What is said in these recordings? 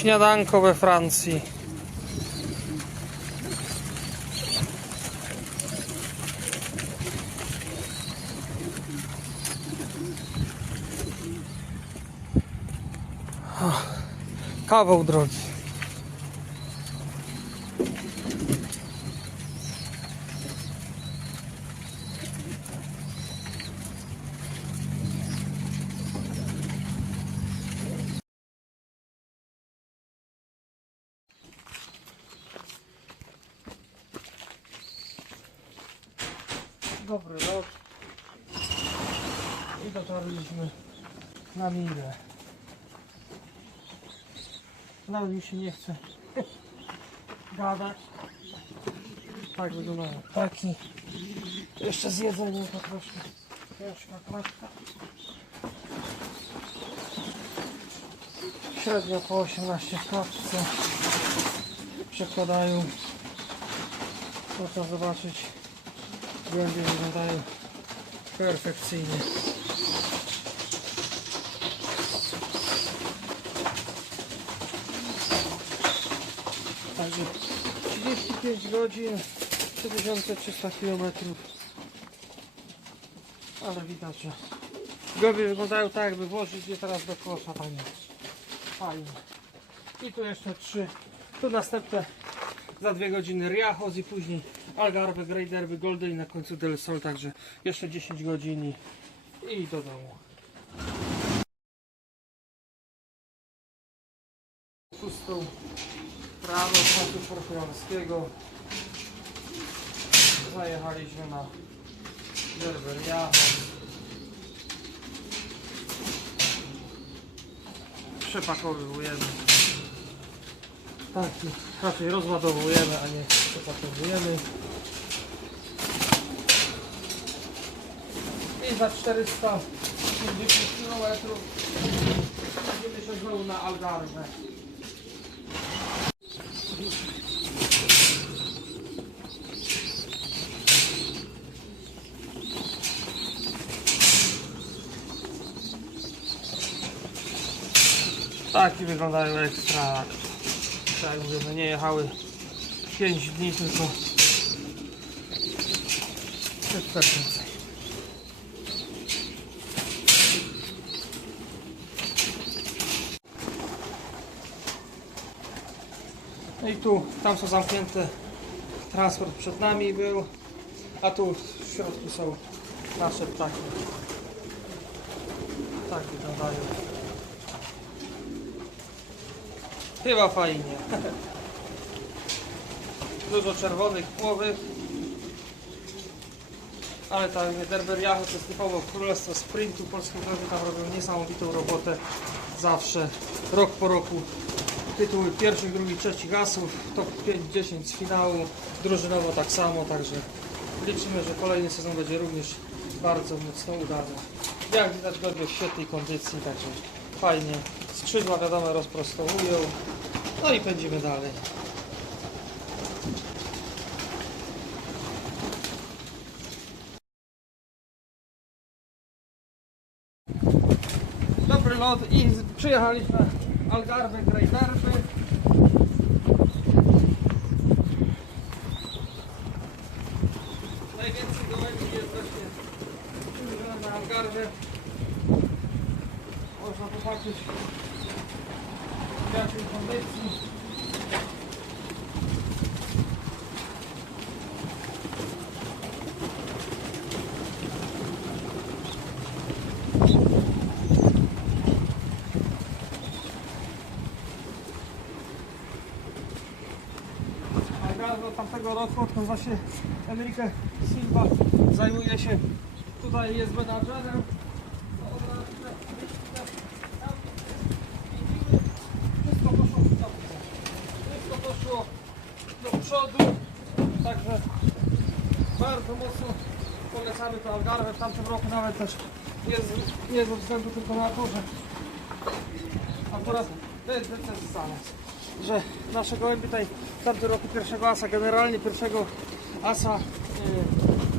Śniadanko we Francji. Kawał drogi. Dobry rok. I dotarliśmy na Mirę. Nawet mi się nie chce gadać. Tak wygląda taki. Jeszcze z jedzeniem to troszkę ciężka klatka. Średnio po 18 w klatce przekładają. Można zobaczyć głębiej wyglądają perfekcyjnie. Także 35 godzin, 3300 km. Ale widać, że goby wyglądają tak, jakby włożyć je teraz do kosza, panie. Fajnie. I tu jeszcze trzy. Tu następne za dwie godziny Riachos i później Algarve, Grey Derby, i na końcu Del Sol, także jeszcze 10 godzin i, do domu. Pustą prawo z portugalskiego zajechaliśmy na Derby Riachos. Przepakowujemy. Tak, raczej rozładowujemy, a nie przepakowujemy. I za 450 km będziemy się znowu na Algarve. Taki wyglądają ekstra. Tak no nie jechały 5 dni, tylko jeszcze więcej. No i tu, tam są zamknięte, transport przed nami był, a tu w środku są nasze ptaki. Tak wyglądają. Chyba fajnie. Dużo czerwonych głowy. Ale tak, Derberiacho to jest typowo królestwo sprintu. Polskie drogi tam robią niesamowitą robotę. Zawsze, rok po roku. Tytuły pierwszych, drugich, trzecich asów, top 5-10 z finału. Drużynowo tak samo, także liczymy, że kolejny sezon będzie również bardzo mocno udany. Jak widać godzie w świetnej kondycji, także fajnie. Skrzydła wiadomo rozprostowują. No i pędzimy dalej. Dobry lot i przyjechaliśmy Algarve Grey Derby. Najwięcej gołębi jest właśnie na Algarve. Można popatrzeć Algarve od tamtego roku, odkąd właśnie Enrique Silva zajmuje się tutaj jest menadżerem. Wszystko poszło w przodu. Wszystko poszło do przodu. Także bardzo mocno polecamy to Algarve. W tamtym roku nawet też nie ze względu tylko na to, że akurat to jest decyzja że nasze gołębie tutaj w tamtym roku pierwszego asa, generalnie pierwszego asa,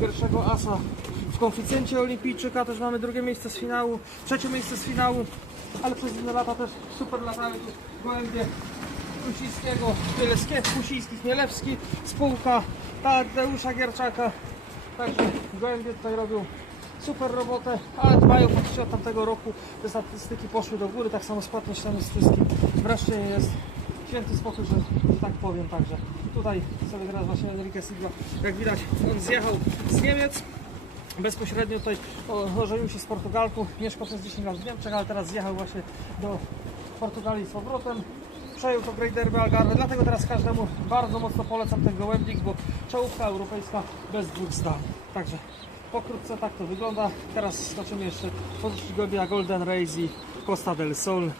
yy, pierwszego asa w konficjencie olimpijczyka, też mamy drugie miejsce z finału, trzecie miejsce z finału, ale przez inne lata też super latały tu gołębie Kusińskiego, Bielskiego, Kusiński, Chmielewski, spółka Tadeusza Gierczaka. Także gołębie tutaj robią super robotę, ale dbają faktycznie od tamtego roku. Te statystyki poszły do góry, tak samo spłatność tam jest wszystkim. Wreszcie jest święty spokój, że, że tak powiem. Także tutaj sobie teraz właśnie Enrique Silva, jak widać, on zjechał z Niemiec. Bezpośrednio tutaj ożenił się z Portugalką, mieszkał przez 10 lat w Niemczech, ale teraz zjechał właśnie do Portugalii z powrotem. Przejął to Great Derby Algarve, dlatego teraz każdemu bardzo mocno polecam ten gołębnik, bo czołówka europejska bez dwóch zdań. Także pokrótce tak to wygląda. Teraz zobaczymy jeszcze pozycji Golden Race i Costa del Sol.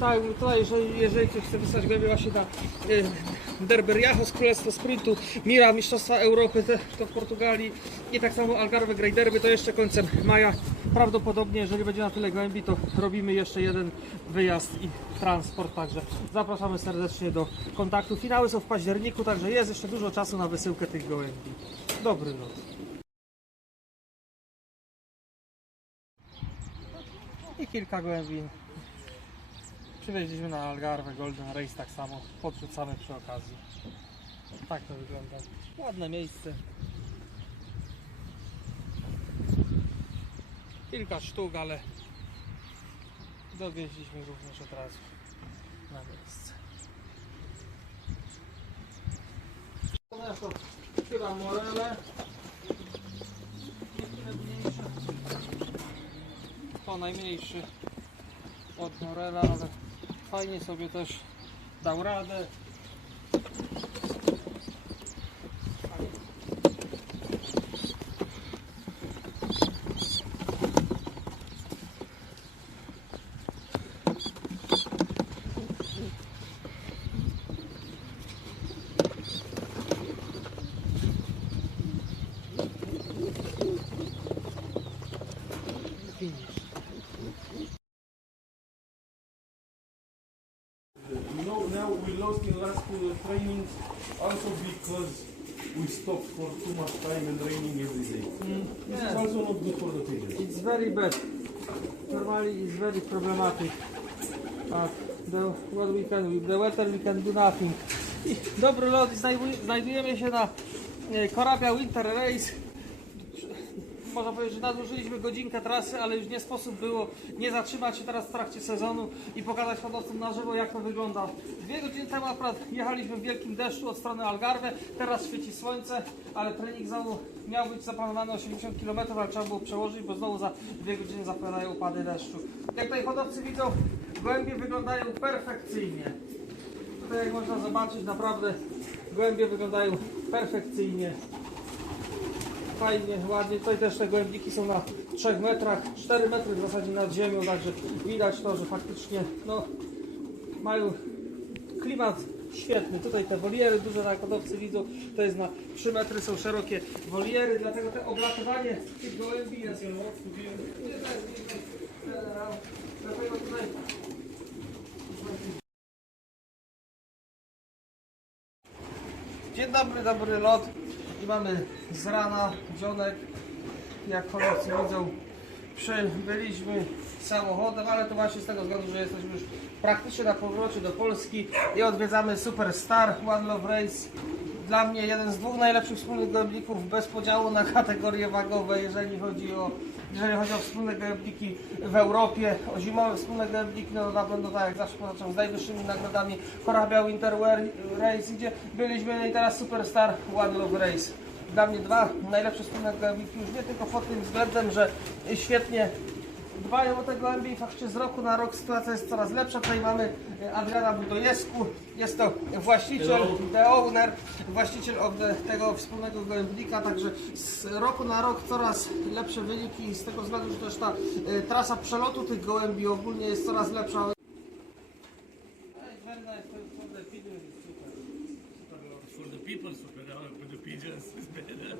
Tak, tutaj jeżeli, jeżeli ktoś chce wysłać głębiej właśnie na y, Derberiachos, Królestwo Sprintu, Mira, Mistrzostwa Europy, te, to w Portugalii i tak samo Algarve Great Derby, to jeszcze końcem maja. Prawdopodobnie, jeżeli będzie na tyle głębi, to robimy jeszcze jeden wyjazd i transport, także zapraszamy serdecznie do kontaktu. Finały są w październiku, także jest jeszcze dużo czasu na wysyłkę tych gołębi. Dobry lot. I kilka gołębi Przywieźliśmy na Algarve Golden Race tak samo, podrzucamy przy okazji. Tak to wygląda. Ładne miejsce. Kilka sztuk, ale dowieźliśmy również od razu na miejsce. Chyba morele. To najmniejszy od Morela, ale fajnie sobie też dał radę. Lost in last training also because we stopped for too much time and training every day. This is Yeah. also not good for the pigeons. It's very bad. Normally it's very problematic. But the, what we can, with the weather we can do nothing. Dobry lot, znajduj- znajdujemy się na e, Korabia Winter Race. Można powiedzieć, że nadużyliśmy godzinkę trasy, ale już nie sposób było nie zatrzymać się teraz w trakcie sezonu i pokazać hodowcom na żywo jak to wygląda. Dwie godziny temu akurat jechaliśmy w wielkim deszczu od strony Algarve, teraz świeci słońce, ale trening znowu miał być zaplanowany 80 km, ale trzeba było przełożyć, bo znowu za dwie godziny zapowiadają upady deszczu. Jak tutaj hodowcy widzą, gołębie wyglądają perfekcyjnie. Tutaj jak można zobaczyć, naprawdę gołębie wyglądają perfekcyjnie fajnie, ładnie. Tutaj też te głębniki są na 3 metrach, 4 metry w zasadzie nad ziemią, także widać to, że faktycznie no, mają klimat świetny. Tutaj te woliery, duże nakodowcy widzą, to jest na 3 metry są szerokie woliery, dlatego te oblatywanie tych gołębi jest Dlatego tutaj Dzień dobry, dobry lot. I mamy z rana dzionek, jak hodowcy widzą, przybyliśmy samochodem, ale to właśnie z tego względu, że jesteśmy już praktycznie na powrocie do Polski i odwiedzamy Superstar One Love Race. Dla mnie jeden z dwóch najlepszych wspólnych gołębników bez podziału na kategorie wagowe, jeżeli chodzi o jeżeli chodzi o wspólne gołębniki w Europie, o zimowe wspólne gołębniki, no to na pewno tak jak zawsze poznaczam z najwyższymi nagrodami Korabia Winter Race, gdzie byliśmy i teraz Superstar One Love Race. Dla mnie dwa najlepsze wspólne gołębniki już nie tylko pod tym względem, że świetnie dbają o te gołębie i faktycznie z roku na rok sytuacja jest coraz lepsza. Tutaj mamy e, Adriana Budojesku, jest to właściciel, the owner, właściciel of the, tego wspólnego gołębnika, także z roku na rok coraz lepsze wyniki z tego względu, że też ta e, trasa przelotu tych gołębi ogólnie jest coraz lepsza. For the people, super, uh, for the pigeons is better.